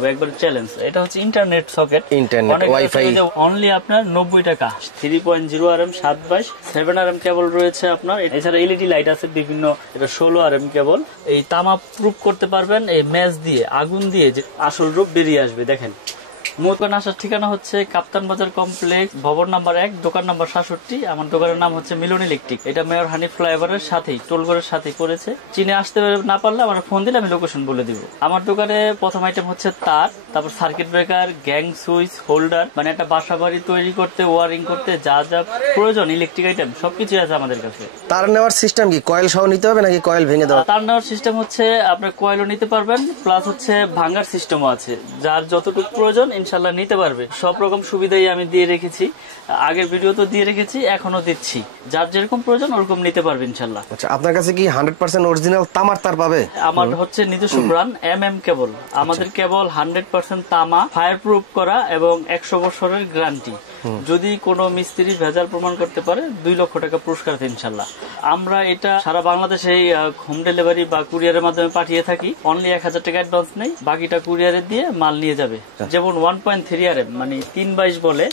দেবো, একবার চ্যালেঞ্জ। এটা হচ্ছে internet socket, internet wifi, only আপনার 90 টাকা। 3.0 RM 7/22 7 RM কেবল রয়েছে আপনার। এছাড়া এলইডি লাইট আছে বিভিন্ন, এটা 16 RM কেবল। এই তামা প্রুফ করতে পারবেন এই ম্যাচ দিয়ে, আগুন দিয়ে যে আসল রূপ বেরিয়ে আসবে। দেখেন মোতবান আসার ঠিকানা হচ্ছে কাপ্তান বাজার কমপ্লেক্স, ভবন নাম্বার 1, দোকান নাম্বার 67। আমার দোকানের নাম হচ্ছে মিলন ইলেকট্রিক। এটা মেয়র হানিফ ফ্লাইওভারের সাথেই, টোলগড়ের সাথেই করেছে। চিনে আসতে না পারলে আমার ফোন দিলে আমি লোকেশন বলে দিব। আমার দোকানে প্রথম আইটেম হচ্ছে তার, তারপর circuit breaker, gang switch, holder, মানে একটা বাসা বাড়ি তৈরি করতে, ওয়ারিং করতে যা যা প্রয়োজন ইলেকট্রিক আইটেম সবকিছু আছে আমাদের কাছে। তার নেওয়ার সিস্টেম কি কয়েল সহ নিতে হবে নাকি কয়েল ভেঙে দেওয়া? তার নেওয়ার সিস্টেম হচ্ছে আপনার কয়েলও নিতে পারবেন, প্লাস হচ্ছে ভাঙার সিস্টেমও আছে। যার যতটুকু প্রয়োজন ইনশাল্লাহ নিতে পারবে। সব রকম সুবিধাই আমি দিয়ে রেখেছি, আগের ভিডিও তো দিয়ে রেখেছি, এখনো দিচ্ছি। যার যেরকম প্রয়োজন ওরকম নিতে পারবে ইনশাল্লাহ। আচ্ছা, আপনার কাছে কি 100% অরিজিনাল তামার তার পাবে? আমার হচ্ছে নিজস্ব ব্র্যান্ড MM কেবল। আমাদের কেবল 100% তামা, ফায়ার প্রুফ করা এবং 100 বছরের গ্যারান্টি। যদি কোনো মিস্ত্রি ভেজাল প্রমাণ করতে পারে 2 লক্ষ টাকা পুরস্কার আছে ইনশাল্লাহ। আমরা এটা সারা বাংলাদেশে হোম ডেলিভারি বা কুরিয়ারের মাধ্যমে পাঠিয়ে থাকি। অনলি 1000 টাকা অ্যাডভান্স নেই, বাকিটা কুরিয়ারে দিয়ে মাল নিয়ে যাবে। যেমন 1.3 RM মানে 3/22 বলে,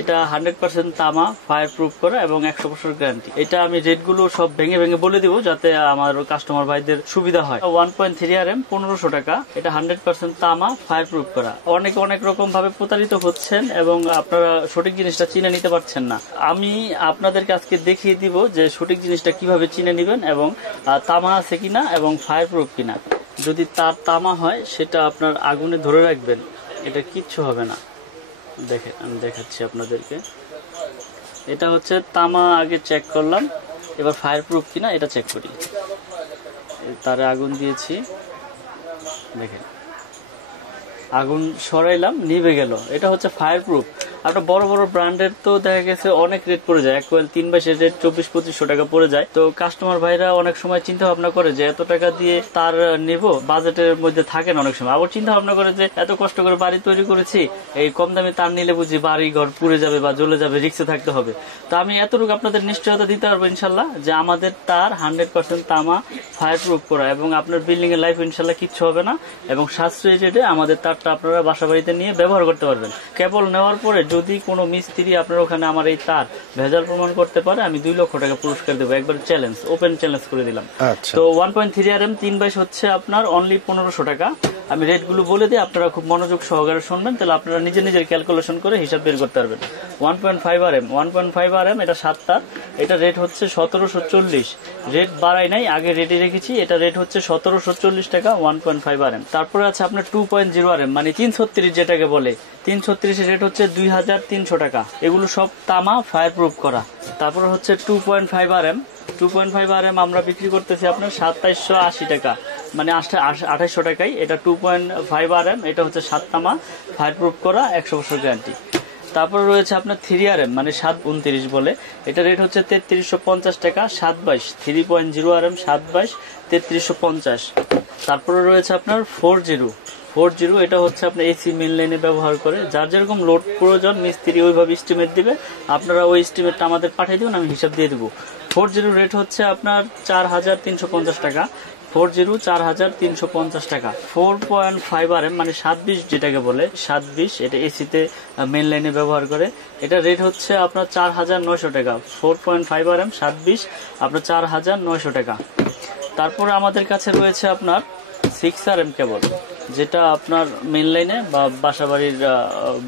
এটা 100% তামা, ফায়ার প্রুফ করা এবং 100 বছর গ্যারান্টি। এটা আমি রেট গুলো সব ভেঙে ভেঙে বলে দিব যাতে আমার কাস্টমার ভাইদের সুবিধা হয়। 1.3 RM 1500 টাকা, এটা 100% তামা, ফায়ার প্রুফ করা। অনেক রকম ভাবে প্রতারিত হচ্ছেন এবং আপনারা সঠিক জিনিসটা চিনে নিতে পারছেন না। আমি আপনাদেরকে আজকে দেখিয়ে দিব যে সঠিক জিনিসটা কিভাবে চিনে নেবেন এবং তামা আছে কিনা এবং ফায়ার প্রুফ কিনা। যদি তার তামা হয় সেটা আপনার আগুনে ধরে রাখবেন, এটা কিচ্ছু হবে না। দেখে আমি দেখাচ্ছি আপনাদেরকে। এটা হচ্ছে তামা, আগে চেক করলাম, এবার ফায়ার প্রুফ কিনা এটা চেক করি। তারে আগুন দিয়েছি, দেখেন আগুন সরাইলাম, নিভে গেল। এটা হচ্ছে ফায়ার প্রুফ। আপনার বড় বড় ব্র্যান্ডের তো দেখা গেছে অনেক রেট পড়ে যায়, এক কয়েল 3/22 রেট 2400-2500 টাকা পড়ে যায়। তো কাস্টমার ভাইরা অনেক সময় চিন্তা ভাবনা করে যে এত টাকা দিয়ে তার নেব, বাজেটের মধ্যে থাকে না অনেক সময়। আবার চিন্তা ভাবনা করে যে এত কষ্ট করে বাড়ি তৈরি করেছি, এই কম দামে তার নিলে বুঝি বাড়ি ঘর পুড়ে যাবে বা জ্বলে যাবে, রিস্কে থাকতে হবে। তো আমি এতটুকু আপনাদের নিশ্চয়তা দিতে পারবো ইনশাল্লাহ যে আমাদের তার 100% তামা, ফায়ার প্রুফ করা এবং আপনার বিল্ডিং এর লাইফ ইনশাল্লাহ কিচ্ছু হবে না এবং সাশ্রয়ী রেটে আমাদের তারটা আপনারা বাসা বাড়িতে নিয়ে ব্যবহার করতে পারবেন। কেবল নেওয়ার পরে যদি কোনো মিস্ত্রি আপনার ওখানে আমার এই তার ভেজাল প্রমাণ করতে পারে, আমি 2 লক্ষ টাকা পুরস্কার দেবো। একবার চ্যালেঞ্জ, ওপেন চ্যালেঞ্জ করে দিলাম। তো 1.3 RM 3/22 হচ্ছে আপনার অনলি 1500 টাকা। আমি রেট গুলো বলে দিই, আপনারা খুব মনোযোগ সহকারে শুনবেন, তাহলে আপনারা নিজের ক্যালকুলেশন করে হিসাব বের করতে পারবেন। 1.5 RM এটা 7 তার, এটা রেট হচ্ছে 1740। রেট বাড়াই নাই, আগে রেটে রেখেছি। এটা রেট হচ্ছে 1740 টাকা 1.5 RM। তারপরে আছে আপনার 2.0 RM মানে 336 যেটাকে বলে, 336 রেট হচ্ছে 2300 টাকা। এগুলো সব তামা, ফায়ার প্রুফ করা। তারপরে হচ্ছে 2.5 RM। 2.5 RM আমরা বিক্রি করতেছি আপনার 2780 টাকা মানে 2800 টাকায়। এটা 2.5 RM, এটা হচ্ছে 7 তামা, ফায়ার প্রুফ করা, 100 বছর গ্যারান্টি। তারপরে রয়েছে আপনার 3 RM মানে 729 বলে, এটা রেট হচ্ছে 3350 টাকা 7/22। 3.0 RM 7/22 3350। তারপরে রয়েছে আপনার 40, এটা হচ্ছে আপনার এসি মেইন লাইনে ব্যবহার করে। যার যেরকম লোড প্রয়োজন মিস্ত্রি ওইভাবে এস্টিমেট দিবে, আপনারা ওই এস্টিমেটটা আমাদের পাঠিয়ে দিবেন, আমি হিসাব দিয়ে দেবো। 40 রেট হচ্ছে আপনার 4350 টাকা। 40 4350 টাকা। 4.5 RM মানে 720 যেটাকে বলে, 720, এটা এসিতে মেইন লাইনে ব্যবহার করে। এটা রেট হচ্ছে আপনার 4900 টাকা। 4.5 RM 720 আপনার 4900 টাকা। তারপরে আমাদের কাছে রয়েছে আপনার 6 RM কেবল, যেটা আপনার মেইন লাইনে বা বাসাবাড়ির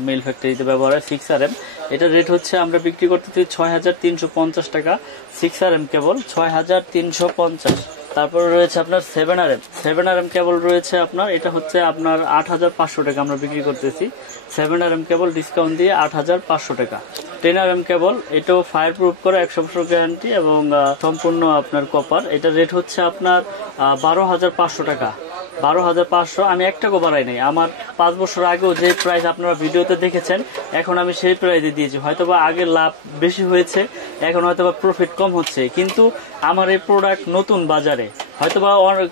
মেল ফ্যাক্টরিতে ব্যবহার হয়। 6 RM এটা রেট হচ্ছে আমরা বিক্রি করতেছি 6350 টাকা। 6 RM কেবল 6350। তারপরে রয়েছে আপনার 7 RM কেবল রয়েছে আপনার, এটা হচ্ছে আপনার 8500 টাকা আমরা বিক্রি করতেছি। 7 RM কেবল ডিসকাউন্ট দিয়ে 8500 টাকা। 10 RM কেবল, এটাও ফায়ার প্রুফ করে, 100 বছর গ্যারান্টি এবং সম্পূর্ণ আপনার কপার। এটা রেট হচ্ছে আপনার 12500 টাকা। 12500। আমি 1 টাকা বাড়াই নাই। আমার 5 বছর আগেও যে প্রাইস আপনারা ভিডিওতে দেখেছেন, এখন আমি সেই প্রাইসে দিয়েছি। হয়তোবা আগে লাভ বেশি হয়েছে, এখন হয়তোবা প্রফিট কম হচ্ছে, কিন্তু আমার এই প্রোডাক্ট নতুন বাজারে। হয়তোবা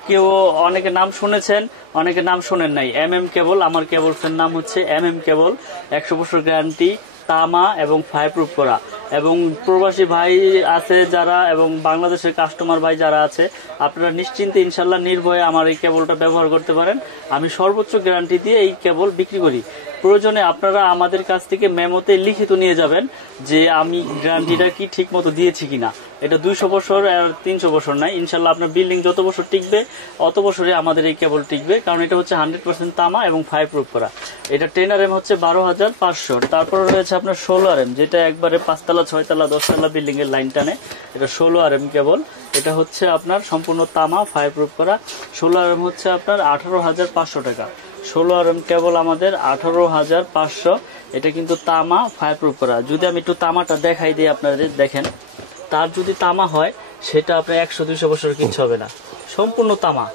কেউ অনেকে নাম শুনেছেন, অনেকে নাম শোনেন নাই। MM কেবল, আমার কেবলসের নাম হচ্ছে MM কেবল, 100 বছর গ্যারান্টি, তামা এবং ফায়ার প্রুফ করা। এবং প্রবাসী ভাই আছে যারা এবং বাংলাদেশের কাস্টমার ভাই যারা আছে, আপনারা নিশ্চিন্তে ইনশাল্লাহ নির্ভয়ে আমার এই কেবলটা ব্যবহার করতে পারেন। আমি সর্বোচ্চ গ্যারান্টি দিয়ে এই কেবল বিক্রি করি। প্রয়োজনে আপনারা আমাদের কাছ থেকে মেমোতে লিখিত নিয়ে যাবেন যে আমি গ্যারান্টিটা কি ঠিক মতো দিয়েছি কিনা। এটা 200 বছর আর 300 বছর নাই, ইনশাল্লাহ আপনার বিল্ডিং যত বছর টিকবে অত বছরে আমাদের এই কেবল টিকবে, কারণ এটা হচ্ছে 100% তামা এবং ফায়ার প্রুফ করা। এটা 10 RM হচ্ছে 12,500। তারপরে রয়েছে আপনার 16 RM, যেটা একবারে 5 তলা 6 তলা 10 তলা বিল্ডিং এর লাইন টানে। এটা 16 RM কেবল। এটা হচ্ছে আপনার সম্পূর্ণ তামা ফায়ার প্রুফ করা। 16 RM হচ্ছে আপনার 18,500 টাকা। 16 RM কেবল আমাদের 18,500। এটা কিন্তু তামা ফায়ার প্রুফ করা। যদি আমি একটু তামাটা দেখাই দিই আপনাদের, দেখেন তার যদি তামা হয় সেটা আপনার 100-200 বছর কিচ্ছু হবে না, সম্পূর্ণ তামা।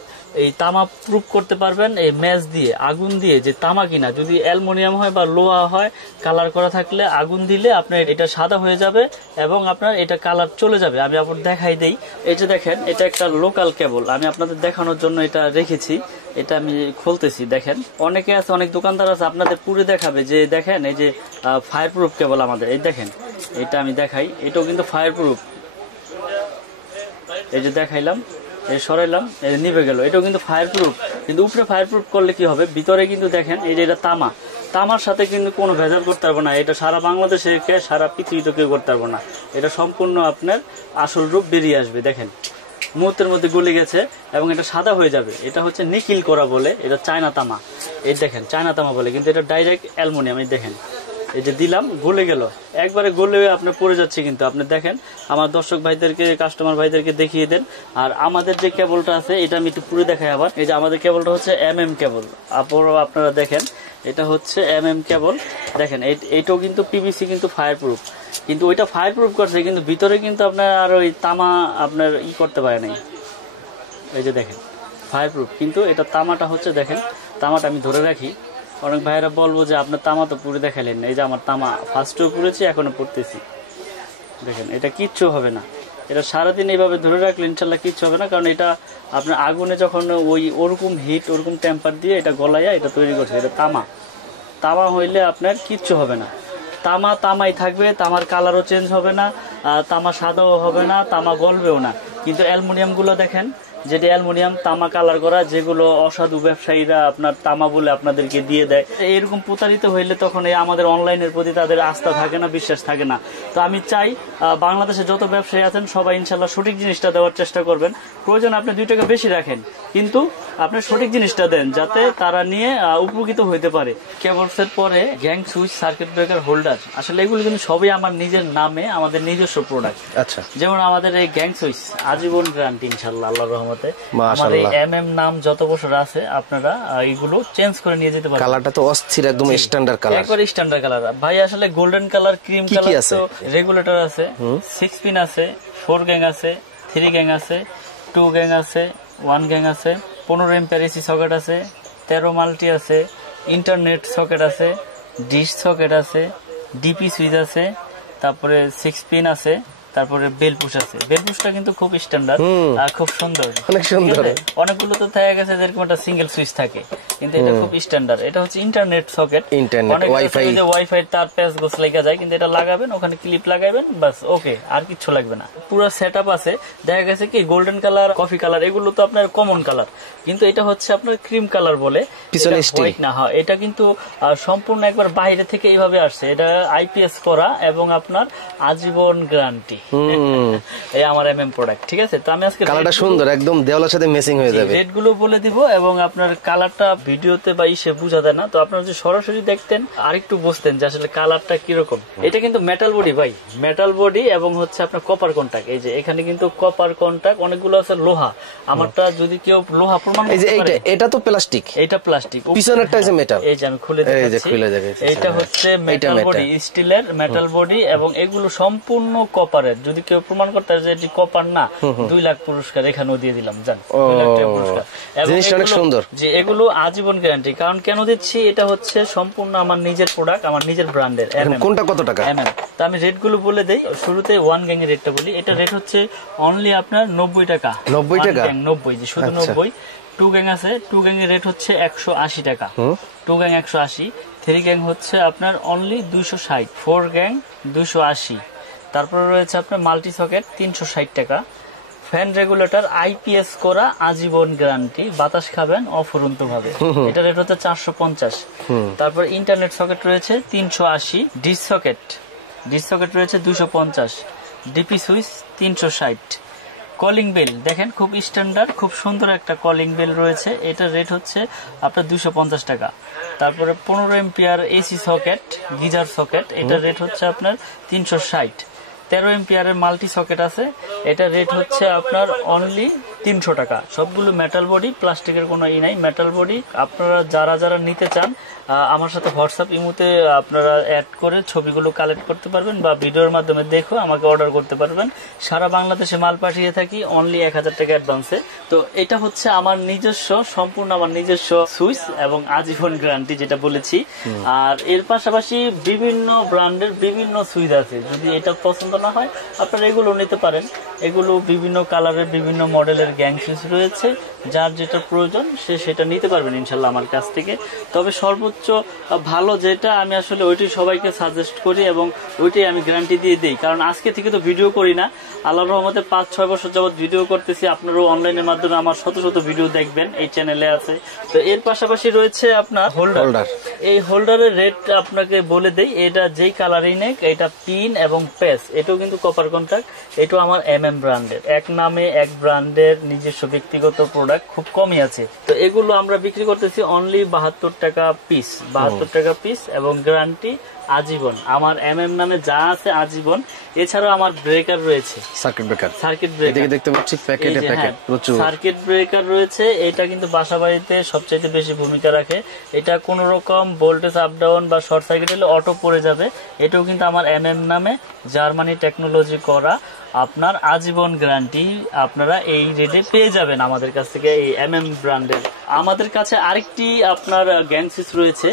এই তামা প্রুফ করতে পারবেন এই ম্যাচ দিয়ে, আগুন দিয়ে, যে তামা কিনা। যদি অ্যালুমিনিয়াম হয় বা লোহা হয়, কালার করা থাকলে আগুন দিলে আপনার এটা সাদা হয়ে যাবে এবং আপনার এটা কালার চলে যাবে। আমি আপনার দেখাই দেই। এই যে দেখেন, এটা একটা লোকাল কেবল, আমি আপনাদের দেখানোর জন্য এটা রেখেছি। এটা আমি খুলতেছি, দেখেন অনেকে আছে, অনেক দোকানদার আছে আপনাদের পুরে দেখাবে যে দেখেন এই যে ফায়ার প্রুফ কেবল আমাদের। এই দেখেন, এটা আমি দেখাই, এটাও কিন্তু ফায়ার প্রুফ। এই যে দেখাইলাম, এই সরাইলাম, এই নিভে গেল, এটাও কিন্তু ফায়ার প্রুফ। কিন্তু উপরে ফায়ার প্রুফ করলে কি হবে, ভিতরে কিন্তু দেখেন এই যে এটা তামা, তামার সাথে কিন্তু কোনো ভেজাল করতে পারবো না। এটা সারা বাংলাদেশে সারা পৃথিবীতে কেউ করতে পারবো না। এটা সম্পূর্ণ আপনার আসল রূপ বেরিয়ে আসবে। দেখেন মুহূর্তের মধ্যে গলে গেছে এবং এটা সাদা হয়ে যাবে। এটা হচ্ছে নিকিল করা বলে, এটা চায়না তামা। এই দেখেন চায়না তামা বলে, কিন্তু এটা ডাইরেক্ট অ্যালুমিনিয়াম। এই দেখেন, এই যে দিলাম, গলে গেল, একবারে গলে আপনার পড়ে যাচ্ছে। কিন্তু আপনি দেখেন, আমার দর্শক ভাইদেরকে, কাস্টমার ভাইদেরকে দেখিয়ে দেন। আর আমাদের যে কেবলটা আছে এটা আমি একটু পুরো দেখাই আবার। এই যে আমাদের কেবলটা হচ্ছে MM কেবল। আপনারা দেখেন, এটা হচ্ছে MM কেবল। দেখেন এইটাও কিন্তু PVC, কিন্তু ফায়ার প্রুফ। কিন্তু ওইটা ফায়ার প্রুফ করছে, কিন্তু ভিতরে কিন্তু আপনার আর ওই তামা আপনার করতে পারে নাই। এই যে দেখেন ফায়ার প্রুফ, কিন্তু এটা তামাটা হচ্ছে, দেখেন তামাটা আমি ধরে রাখি। অনেক ভাইয়েরা বলবো যে আপনার তামা তো পুরে দেখালেন না। এই যে আমার তামা ফার্স্টেও পুড়েছি, এখনো পড়তেছি। দেখেন এটা কিচ্ছু হবে না, এটা সারাদিন এইভাবে ধরে রাখলে ইনশাল্লাহ কিচ্ছু হবে না। কারণ এটা আপনার আগুনে যখন ওরকম হিট, ওরকম টেম্পার দিয়ে এটা গলাইয়া এটা তৈরি করছে। এটা তামা, তামা হইলে আপনার কিচ্ছু হবে না। তামা তামাই থাকবে, তামার কালারও চেঞ্জ হবে না, তামা সাদাও হবে না, তামা গলবেও না। কিন্তু অ্যালুমিনিয়াম গুলো দেখেন, যেটা অ্যালুমিনিয়াম তামা কালার করা, যেগুলো অসাধু ব্যবসায়ীরা আপনার তামা বলে আপনাদেরকে দিয়ে দেয়, এরকম প্রতারিত হইলে তখন আমাদের অনলাইনের প্রতি তাদের আস্থা থাকে না, বিশ্বাস থাকে না। তো আমি চাই বাংলাদেশে যত ব্যবসায়ী আছেন সবাই ইনশাল্লাহ সঠিক জিনিসটা দেওয়ার চেষ্টা করবেন। প্রয়োজন আপনি 2 টাকা বেশি রাখেন, কিন্তু আপনি সঠিক জিনিসটা দেন যাতে তারা নিয়ে উপকৃত হইতে পারে। কেবলসের পরে gang switch, circuit breaker, holder, আসলে এগুলো কিন্তু সবই আমার নিজের নামে, আমাদের নিজস্ব প্রোডাক্ট। আচ্ছা, যেমন আমাদের এই গ্যাং সুইচ আজীবন গ্যারান্টি ইনশাআল্লাহ, আল্লাহর রহমতে। আমার এই MM নাম যত বছর আছে আপনারা এইগুলো চেঞ্জ করে নিয়ে যেতে পারেন। কালারটা তো অস্থির, একদম স্ট্যান্ডার্ড কালার, একবার স্ট্যান্ডার্ড কালার ভাই। আসলে গোল্ডেন কালার, ক্রিম কালার, তো রেগুলেটর আছে, 6 পিন আছে, 4 গ্যাং আছে, 3 গ্যাং আছে, 2 গ্যাং আছে, 1 গ্যাং আছে, 15 এম্পিয়ার AC সকেট আছে, 13 মাল্টি আছে, ইন্টারনেট সকেট আছে, ডিশ সকেট আছে, ডিপি সুইচ আছে, তারপরে 6 পিন আছে, তারপরে বেল পুশ আছে। বেল পুশটা কিন্তু খুব স্ট্যান্ডার্ড আর খুব সুন্দর, অনেক সুন্দর। অনেকগুলো তো দেখা গেছে যেরকম একটা সিঙ্গেল সুইচ থাকে, কিন্তু এটা খুব স্ট্যান্ডার্ড। এটা হচ্ছে ইন্টারনেট সকেট, ইন্টারনেট ওয়াইফাই তার প্যাচ গোছ লেগে যায়, কিন্তু এটা লাগাবেন, ওখানে ক্লিপ লাগাবেন, বাস ওকে, আর কিছু লাগবে না। পুরো সেটআপ আছে। দেখা গেছে কি গোল্ডেন কালার, কফি কালার, এগুলো তো আপনার কমন কালার, কিন্তু এটা হচ্ছে আপনার ক্রিম কালার বলে, পিছনে স্টিল না। হ্যাঁ, এটা কিন্তু সম্পূর্ণ একবার বাইরে থেকে এইভাবে আসছে। এটা IPS করা এবং আপনার আজীবন গ্যারান্টি। এই আমার MM প্রোডাক্ট, ঠিক আছে। তো আমি আজকে কালারটা সুন্দর, একদম দেওয়ালের সাথে ম্যাচিং হয়ে যাবে। রেট গুলো বলে দিব, এবং আপনার কালারটা ভিডিওতে বা ইসে বোঝা যায় না, তো আপনারা যদি সরাসরি দেখতেন আরেকটু বুঝতেন যে আসলে কালারটা কিরকম। এটা কিন্তু মেটাল বডি ভাই, মেটাল বডি, এবং হচ্ছে আপনার কপার কন্টাক্ট। এই যে এখানে কিন্তু কপার কন্টাক্ট, অনেকগুলো আছে লোহা। আমারটা যদি কেউ লোহা প্রমাণ করতে পারে, এটা তো প্লাস্টিক, এটা প্লাস্টিক, পিছনেরটা হচ্ছে মেটাল। এই যে আমি খুলে দেখাচ্ছি, এটা হচ্ছে মেটাল বডি, স্টিলের মেটাল বডি, এবং এগুলো সম্পূর্ণ কপারের। যদি কেউ প্রমাণ করতে যে এটি কপার না, 2 লাখ পুরস্কার এখানেও দিয়ে দিলাম, জান, 2 লাখ টাকা পুরস্কার। জিনিসটা অনেক সুন্দর, যে এগুলো আজীবন গ্যারান্টি। কারণ কেন দিচ্ছি, এটা হচ্ছে সম্পূর্ণ আমার নিজের প্রোডাক্ট, আমার নিজের ব্র্যান্ডের। কোনটা কত টাকা MM? তো আমি রেট গুলো বলে দেই। শুরুতে 1 গ্যাং এর রেটটা বলি। এটা রেট হচ্ছে অনলি আপনার 90 টাকা। 90 টাকা, 90, যে শুধু 90। 2 গ্যাং আছে, 2 গ্যাং এর রেট হচ্ছে 180 টাকা। 2 গ্যাং 180। 3 গ্যাং হচ্ছে আপনার অনলি 260। 4 গ্যাং 280। তারপরে রয়েছে আপনার মাল্টি সকেট 360 টাকা। ফ্যান রেগুলেটর আইপিএস করা, আজীবন গ্যারান্টি, বাতাস খাবেন অফুরন্ত ভাবে, এটা রেট হচ্ছে 450। তারপর ইন্টারনেট সকেট রয়েছে 380, ডিশ সকেট রয়েছে 250, ডিপি সুইচ 360। কলিং বেল দেখেন খুব স্ট্যান্ডার্ড, খুব সুন্দর একটা কলিং বেল রয়েছে, এটা রেট হচ্ছে আপনার 250 টাকা। তারপরে 15 ampere AC socket, geyser socket, এটা রেট হচ্ছে আপনার 360। 13 এম্পিয়ারের মাল্টি সকেট আছে, এটা রেট হচ্ছে আপনার অনলি 300 টাকা। সবগুলো মেটাল বডি, প্লাস্টিকের কোনো ই নাই, মেটাল বডি। আপনারা যারা নিতে চান আমার সাথে হোয়াটসঅ্যাপ ইমোতে আপনারা অ্যাড করে ছবিগুলো কালেক্ট করতে পারবেন বা ভিডিওর মাধ্যমে দেখো আমাকে অর্ডার করতে পারবেন। সারা বাংলাদেশে মাল পাঠিয়ে থাকি অনলি 1000 টাকা অ্যাডভান্সে। তো এটা হচ্ছে আমার নিজস্ব, সম্পূর্ণ আমার নিজস্ব সুইচ এবং আজীবন গ্যারান্টি যেটা বলেছি। আর এর পাশাপাশি বিভিন্ন ব্র্যান্ডের বিভিন্ন সুইচ আছে, যদি এটা পছন্দ না হয় আপনারা এগুলো নিতে পারেন। এগুলো বিভিন্ন কালারের বিভিন্ন মডেলের গ্যাং সুইচ রয়েছে, যার যেটা প্রয়োজন সে সেটা নিতে পারবেন ইনশাল্লাহ আমার কাছ থেকে। তবে সর্বোচ্চ ভালো যেটা আমি আসলে ওইটাই সবাইকে সাজেস্ট করি এবং ওইটাই আমি গ্যারান্টি দিয়ে দিই, কারণ আজকে থেকে তো ভিডিও করি না, আল্লাহর রহমতে 5-6 বছর যাবত ভিডিও করতেছি। আপনারাও অনলাইনের মাধ্যমে আমার শত শত ভিডিও দেখবেন, এই চ্যানেলে আছে। তো এর পাশাপাশি রয়েছে আপনার হোল্ডার। এই হোল্ডারের রেট আপনাকে বলে দেই, এটা যেই কালারই নেক, এটা পিন এবং পেস, এটাও কিন্তু কপার কন্টাক্ট, এটাও আমার MM ব্র্যান্ডের, এক নামে এক ব্র্যান্ডের নিজস্ব ব্যক্তিগত প্রোডাক্ট, খুব কমই আছে। তো এগুলো আমরা বিক্রি করতেছি অনলি 72 টাকা পিস, 72 টাকা পিস, এবং গ্যারান্টি আজীবন। আমার MM নামে যা আছে আজীবন। এছাড়াও আমার ব্রেকার রয়েছে, সার্কিট ব্রেকার দেখতে পাচ্ছি, প্রচুর সার্কিট ব্রেকার রয়েছে। এটা কিন্তু বাসা বাড়িতে সবচেয়ে বেশি ভূমিকা রাখে। এটা কোন রকম ভোল্টেজ আপ ডাউন বা শর্ট সার্কিট হলে অটো পড়ে যাবে। এটাও কিন্তু আমার MM নামে জার্মানি টেকনোলজি করা, আপনার আজীবন গ্যারান্টি আপনারা এই রেটে পেয়ে যাবেন আমাদের কাছ থেকে, এই MM ব্র্যান্ডের। আমাদের কাছে আরেকটি আপনার গ্যাং সুইচ রয়েছে,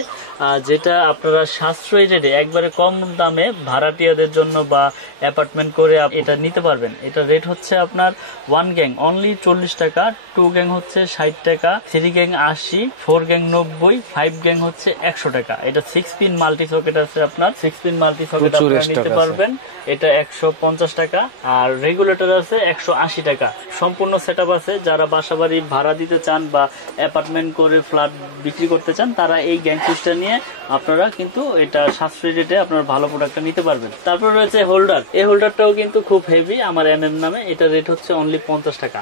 যেটা আপনারা সাশ্রয়ী রেটে একবারে কম দামে ভাড়াটিয়াদের জন্য বা অ্যাপার্টমেন্ট করে এটা নিতে পারবেন। এটা রেট হচ্ছে আপনার 1 গ্যাং অনলি 40 টাকা, 2 গ্যাং হচ্ছে 60 টাকা, 3 গ্যাং 80, 4 গ্যাং 90, 5 গ্যাং হচ্ছে 100 টাকা। এটা 6 পিন মাল্টি সকেট আছে, আপনার 6 পিন মাল্টি সকেট আপনারা নিতে পারবেন, এটা 150 টাকা। আর রেগুলেটর আছে 180 টাকা। সম্পূর্ণ সেটআপ আছে। যারা বাসাবাড়ি ভাড়া দিতে চান বা অ্যাপার্টমেন্ট করে ফ্ল্যাট বিক্রি করতে চান, তারা এই গ্যাং সুইচটা নিয়ে আপনারা কিন্তু এটা সাশ্রয়ী রেটে আপনারা ভালো প্রোডাক্টটা নিতে পারবেন। তারপর রয়েছে হোল্ডার। এই হোল্ডারটাও কিন্তু খুব হেভি, আমার MM নামে, এটা রেট হচ্ছে অনলি 50 টাকা।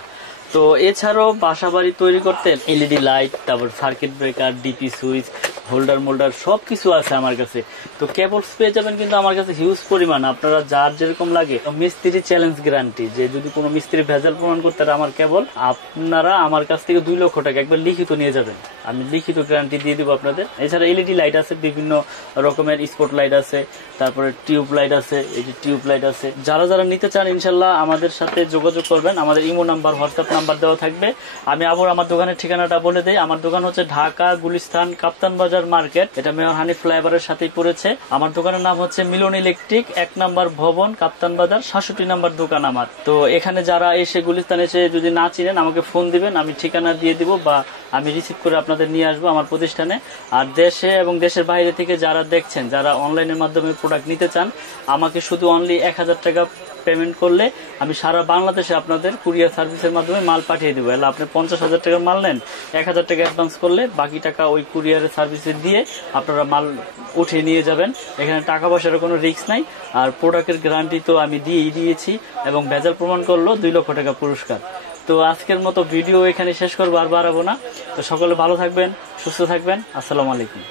তো এছাড়াও বাসাবাড়ি তৈরি করতে LED লাইট, তারপর circuit breaker, DP switch, holder moulder সবকিছু আছে আমার কাছে। তো কেবলস পেয়ে যাবেন কিন্তু আমার কাছে হিউজ পরিমাণ, আপনারা যার যেরকম লাগে। মিস্ত্রি চ্যালেঞ্জ গ্যারান্টি, যে যদি কোনো মিস্ত্রি ভেজাল প্রমাণ করতে আমার কেবল, আপনারা আমার কাছ থেকে 2 লক্ষ টাকা একবার লিখিত নিয়ে যাবেন, আমি লিখিত গ্যারান্টি দিয়ে দিব আপনাদের। এছাড়া LED লাইট আছে, বিভিন্ন রকমের স্পট লাইট আছে, তারপরে টিউব লাইট আছে, এই যে টিউব লাইট আছে। যারা নিতে চান ইনশাল্লাহ আমাদের সাথে যোগাযোগ করবেন, আমাদের ইমো নাম্বার, হোয়াটসঅ্যাপ নাম্বার দেওয়া থাকবে। আমি আবার আমার দোকানের ঠিকানাটা বলে দেই। আমার দোকান হচ্ছে ঢাকা গুলিস্তান কাপ্তান বাজার মার্কেট, এটা মেয়র হানিফ ফ্লাইওভারের সাথেই পড়েছে। আমার দোকানের নাম হচ্ছে মিলন ইলেকট্রিক, 1 নম্বর ভবন, কাপ্তান বাজার, 67 নম্বর দোকান আমার। তো এখানে যারা এসে গুলিস্তান এসে যদি না চিনেন আমাকে ফোন দিবেন, আমি ঠিকানা দিয়ে দিব বা আমি রিসিভ করে আপনাদের নিয়ে আসবো আমার প্রতিষ্ঠানে। আর দেশে এবং দেশের বাইরে থেকে যারা দেখছেন, যারা অনলাইনের মাধ্যমে প্রোডাক্ট নিতে চান, আমাকে শুধু অনলি 1000 টাকা পেমেন্ট করলে আমি সারা বাংলাদেশে আপনাদের কুরিয়ার সার্ভিসের মাধ্যমে মাল পাঠিয়ে দেবো। এলা আপনি 50,000 টাকার মাল নেন, 1000 টাকা অ্যাডভান্স করলে বাকি টাকা ওই কুরিয়ারের সার্ভিসে দিয়ে আপনারা মাল উঠিয়ে নিয়ে যাবেন। এখানে টাকা পয়সার কোনো রিস্ক নাই। আর প্রোডাক্টের গ্যারান্টি তো আমি দিয়েছি, এবং ভেজাল প্রমাণ করলো 2 লক্ষ টাকা পুরস্কার। তো আজকের মতো ভিডিও এখানে শেষ করবো, আর বাড়াবো না। তো সকলে ভালো থাকবেন, সুস্থ থাকবেন। আসসালামু আলাইকুম।